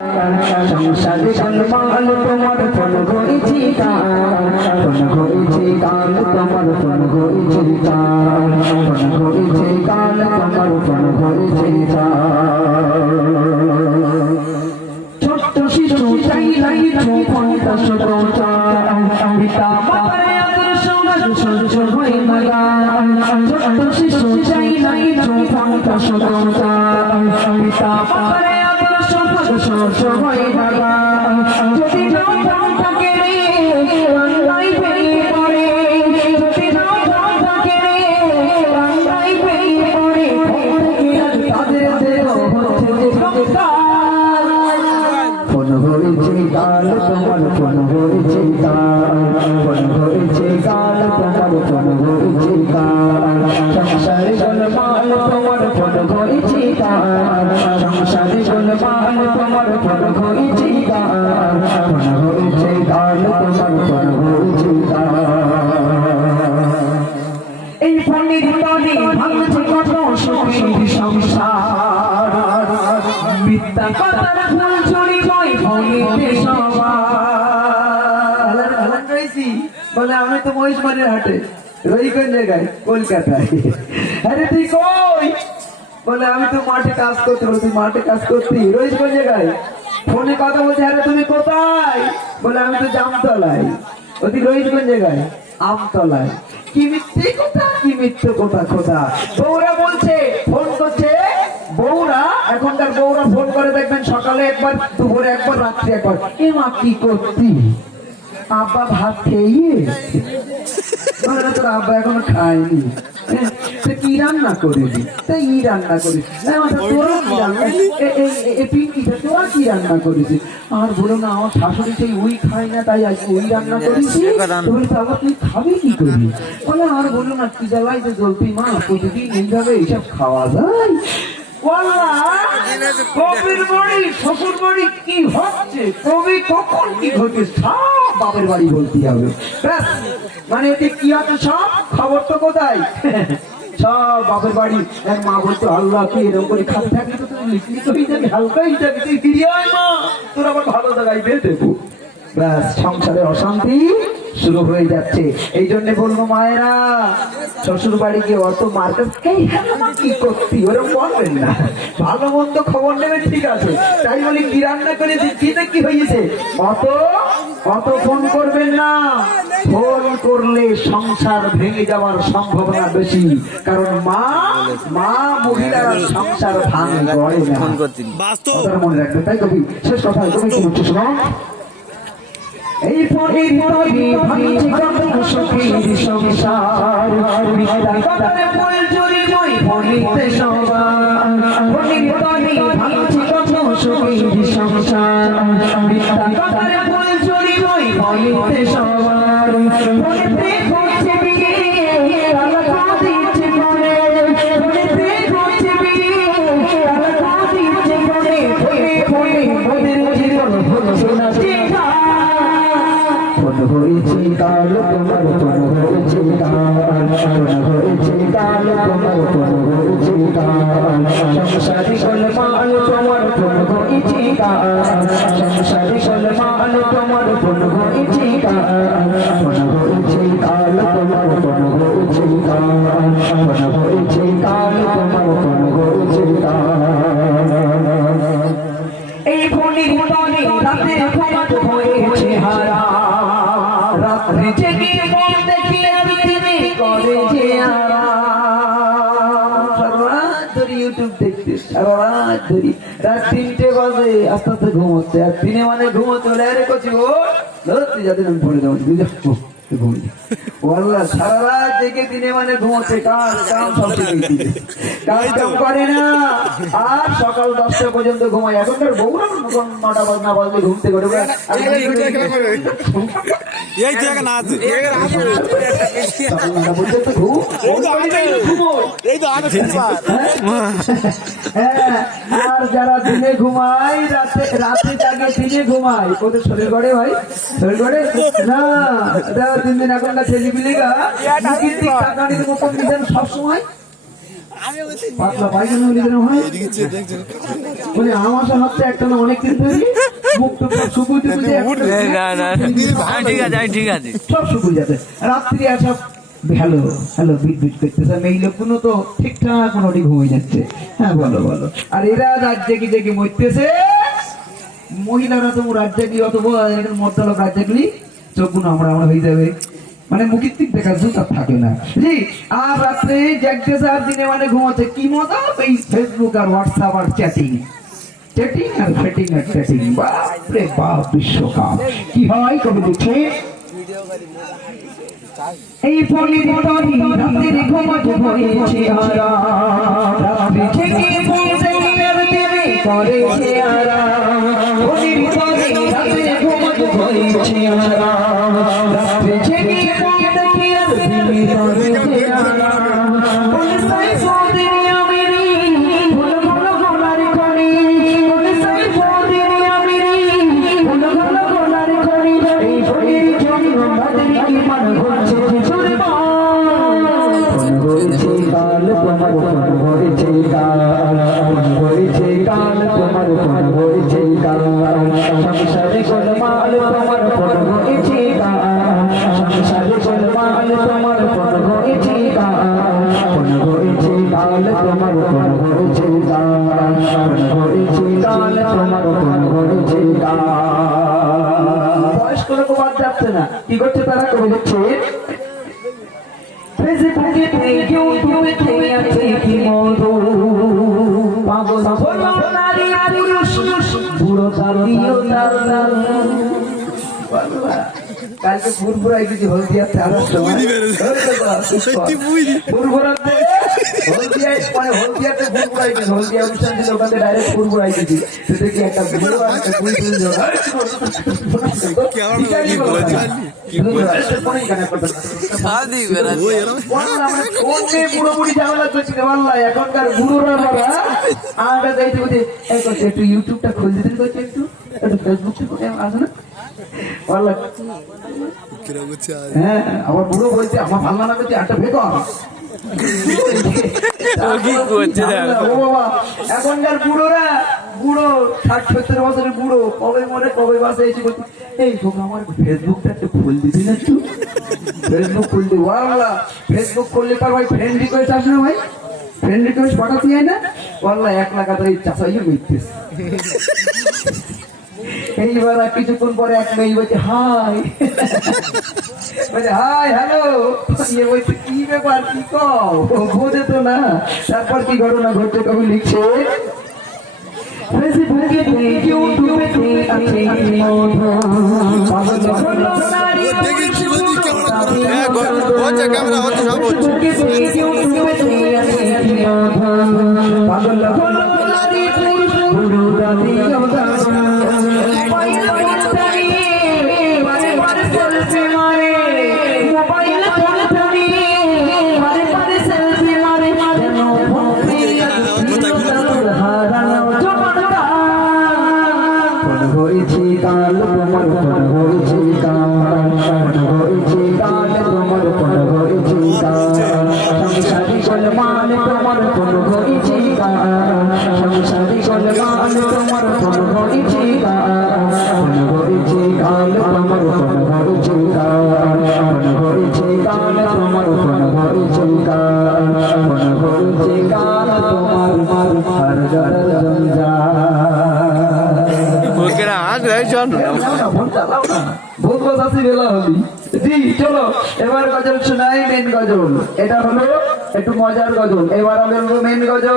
সংসারে সম্মান তোমার ফোন করেছি ফোন করেছি কাল তোমার ফোন করেছি ফোন করেছি কাল তোমার ফোন করেছি ছোট্ট শিশু চাই নাই পঞ্চাশ পিতা মাতার আদর্শ সহ্য হয়ে লাগা ছোট্ট শিশু চাই নাই পঞ্চাশ পিতা মাতার আদর্শ সহ্য হয়ে লাগা যদি থাকে রে রান্নাই বেরিয়ে পড়ে যদি থাকে রে রান্নাই বেরিয়ে পড়ে তাদের দেহ হচ্ছে যে সংসার ফোন হয়েছে কাল তোমার ফোন হয়েছে কাল ফোন হয়েছে কাল তোমার ফোন হয়েছে কাল সংসারে গোলমাল তোমার ফোন হয়েছে কাল সংসারে গোলমাল তোমার ফোন হয়েছে কাল ফোন হয়েছে কাল তোমার ফোন হয়েছে কাল এই ফোনের তলে ভাঙছে কত সুখের সংসার মিথ্যা কথার ফুল ছড়ি বই ফোনেতে সবার বলে আমি তো মহিষমানের হাটে রই কোন জায়গায় কলকাতায় আরে তুই কই বলে আমি তো মাঠে কাজ করতে বলে তুই মাঠে কাজ করতি রই কোন জায়গায় ফোনে কথা বলছে আরে তুমি কোথায় বলে আমি তো জামতলায় তুই রই কোন জায়গায় আমতলায় কি মিথ্যে কথা কি মিথ্যে কথা খোদা বউরা বলছে ফোন করছে বউরা এখনকার বউরা ফোন করে দেখবেন সকালে একবার দুপুরে একবার রাত্রে একবার এ মা কি করতি আব্বা ভাত খেয়ে তোর আব্বা এখনো খায়নি কি রান্না করিনি তা ই রান্না করিস তোরা কি রান্না তোরা কি রান্না করেছিস আর বলো না আমার শাশুড়ি সেই ওই খায় না তাই আজ ওই রান্না করেছি আবার তুই খাবি কি করবি বলে আর বলো না কি জ্বালাই যে জ্বলতি মা প্রতিদিন এইভাবে এইসব খাওয়া যায় কবির বাড়ি শ্বশুর বাড়ি কি হচ্ছে কবি কখন কি ঘটে সব বাপের বাড়ি বলতে হবে মানে এতে কি আছে সব খবর তো কোথায় সব বাপের বাড়ি এক মা বলতো আল্লাহ কি এরকম করে খাতে থাকলে তো তুমি লিখলিত হয়ে যাবি হালকা হয়ে যাবি তুই ফিরিয়ে আয় মা তোর আবার ভালো জায়গায় বের দেবো ব্যাস সংসারে অশান্তি শুরু হয়ে যাচ্ছে এই জন্য বলবো মায়েরা শ্বশুর বাড়ি গিয়ে অত মার্কেট কি করতি ওরকম বলবেন না ভালো মন্দ খবর নেবে ঠিক আছে তাই বলি কি রান্না করে দিতে কি হয়েছে অত ফোন করবেন না ফোন করলে সংসার ভেঙে যাওয়ার সম্ভাবনা বেশি কারণ মা মহিলারা সংসার ভাঙে গড়ে না মনে রাখবে তাই কবি শেষ কথা তুমি কি বলছো শোনো এই ফোনের তবে ভাঙছে কত সুখের সংসার মিথ্যা কথায় ফুল ছড়ি বই ফোনেতে সবার ফোনের তবে ভাঙছে কত সুখের সংসার মিথ্যা কথায় ফুল ছড়ি বই ফোনেতে সবার ফোনেতে ঘটছে বিয়ে আলাদা দিচ্ছে মনে ফোনেতে ঘটছে বিয়ে আলাদা দিচ্ছে মনে ফোনে ওদের জীবন হচ্ছে না হয়েছে কাল তোমার ফোন হয়েছে কাল হয়েছে কাল তোমার ফোন হয়েছে কাল সংসারী গোলমাল তোমার ফোন হয়েছে কাল সংসারী গোলমাল তোমার ফোন হয়েছে কাল ফোন হয়েছে কাল তোমার ফোন হয়েছে কাল ফোন হয়েছে কাল তোমার ফোন হয়েছে কাল এই ফোনের তলে রাতে ঘুমাত হয়েছে হারা রাত্রি জেগে ফোন দেখলে পৃথিবী করে যে সারারাত ধরে ইউটিউব দেখতে সারারাত ধরে রাত 3টে বাজে আস্তে আস্তে ঘুমোচ্ছে আর দিনে মানে ঘুমোচ্ছে বলে আরে কচি ও ধরতে যাতে আমি পড়ে যাবো সারা রাত জেগে দিনে মানে ঘুমোচ্ছে কাজ কাম সব কাজ কাম করে না আর সকাল 10টা পর্যন্ত ঘুমায় এখনকার বউরা 9টা বাজনা বাজলে ঘুমতে করে আর যারা দিনে ঘুমায় রাতে জাগে দিনে ঘুমায় ওদের শরীর গড়ে ভাই শরীর গড়ে না দিন দিন এখনকার ছেলেপিলেগা সবসময় পাতলা পায়খানা হলে যেন হয় বলে আমাশা হচ্ছে একটা না অনেক দিন ধরে মুখ টুক শুকুইতে ঠিক আছে সব শুকুই যাবে রাত্রি আর সব হ্যালো হ্যালো বিট বিট করতেছে এই লোকগুলো তো ঠিকঠাক মোটামুটি ঘুমিয়ে যাচ্ছে হ্যাঁ বলো বলো আর এরা রাত জেগে জেগে মরতেছে মহিলারা তো রাজ্যে গিয়ে অত মদ্দালক রাজ্যে গেলি চোখগুলো আমরা আমরা হয়ে যাবে মানে মুখের দিক দেখা জুতা থাকে না জি আর রাত্রে জাগতেছে আর দিনে মানে ঘুমাচ্ছে কি মজা এই ফেসবুক আর হোয়াটসঅ্যাপ আর চ্যাটিং চ্যাটিং আর ফেটিং আর চ্যাটিং বাপরে বাপ বিশ্বকাপ কি হয় কবে দেখছে এই ফোনের তরি রাতের ঘুমাতে হয়েছে আরাম রাত্রে থেকে ফোন আর দেবে করেছে আরাম ফোনের তরি রাতের ঘুমাতে হয়েছে আরাম রাত্রে থেকে ফোন দেখে আর দেবে করেছে আরাম পুলিশাই ফোনের আমিরি ভুল ভুল গোলার খনি পুলিশাই ফোনের আমিরি ভুল ভুল গোলার খনি এই ফোনের জন্য বাদরি কি মান হচ্ছে কাল তোমার ফোন হয়েছে কাল হয়েছে কাল তোমার ফোন হয়েছে কাল সংসারে গোলমাল তোমার ফোন হয়েছে কাল সংসারে গোলমাল তোমার ফোন হয়েছে কাল ফোন হয়েছে কাল তোমার ফোন হয়েছে কাল ফোন হয়েছে কাল তোমার ফোন হয়েছে কাল বয়স্ক লোক বাদ যাচ্ছে না কি করছে তারা করে দিচ্ছে ফেসবুকে ইউটিউবে থেকে আছে কি মধু পাগল হলো নারী পুরুষ বুড়ো জাতীয় দাদা কালকে ফুরফুরাই কিছু হলদিয়াতে আসার সময় ফুরফুরাতে হলদিয়ায় মানে হলদিয়াতে ফুরফুরাই কিছু হলদিয়া অনুষ্ঠান ছিল ওখানে ডাইরেক্ট ফুরফুরাই কিছু সেটা কি একটা বুড়ো আর একটা বুড়ি তুলে দেওয়া এখনকার বুড়োরা একটু ইউটিউবটা খুলে দিতেন করছে একটু ফেসবুক আসে না হ্যাঁ আমার বুড়ো বলছে আমার ভালো না করছে একটা বেতন এখনকার বুড়োরা বুড়ো 60-70 বছরের বুড়ো কবে মরে কবে বাসে এসে বলছে এই তোকে আমার ফেসবুকটা একটু খুল দিবি না একটু ফেসবুক খুল দিবি ফেসবুক করলে তার ভাই ফ্রেন্ড রিকোয়েস্ট আসে না ভাই ফ্রেন্ড রিকোয়েস্ট পাঠাতে হয় না ওয়াল্লাহ 1 লাখ টাকা চাষাইও মিটতেছে এইবার কিছুক্ষণ পরে এক মেয়ে বলছে হাই বলছে হাই হ্যালো ইয়ে বলছে কি ব্যাপার কি কও বোঝে তো না তারপর কি ঘটনা ঘটছে কবি লিখছে ফেসবুকে ইউটিউবে আছে মধু পাগল হলো নারী ক্যামেরা হচ্ছে সব হচ্ছে ইউটিউবে আছে মধু পাগল হলো নারী পুরুষ বুড়ো জাতীয় দাদা হয়েছে কাল তোমার ফোন হয়েছে কাল হয়েছে কাল তোমার ফোন হয়েছে কাল সংসারী গোলমাল তোমার ফোন হয়েছে কাল সংসারী গোলমাল তোমার ফোন হয়েছে কাল ফোন হয়েছে কাল তোমার ফোন হয়েছে কাল ফোন হয়েছে কাল তোমার ফোন হয়েছে কাল ফোন হয়েছে কাল তোমার মার হর জঞ্জা চলো এবার গজল শোনাই মেন গজল এটা হলো একটু মজার গজল এবার আমি মেন গজল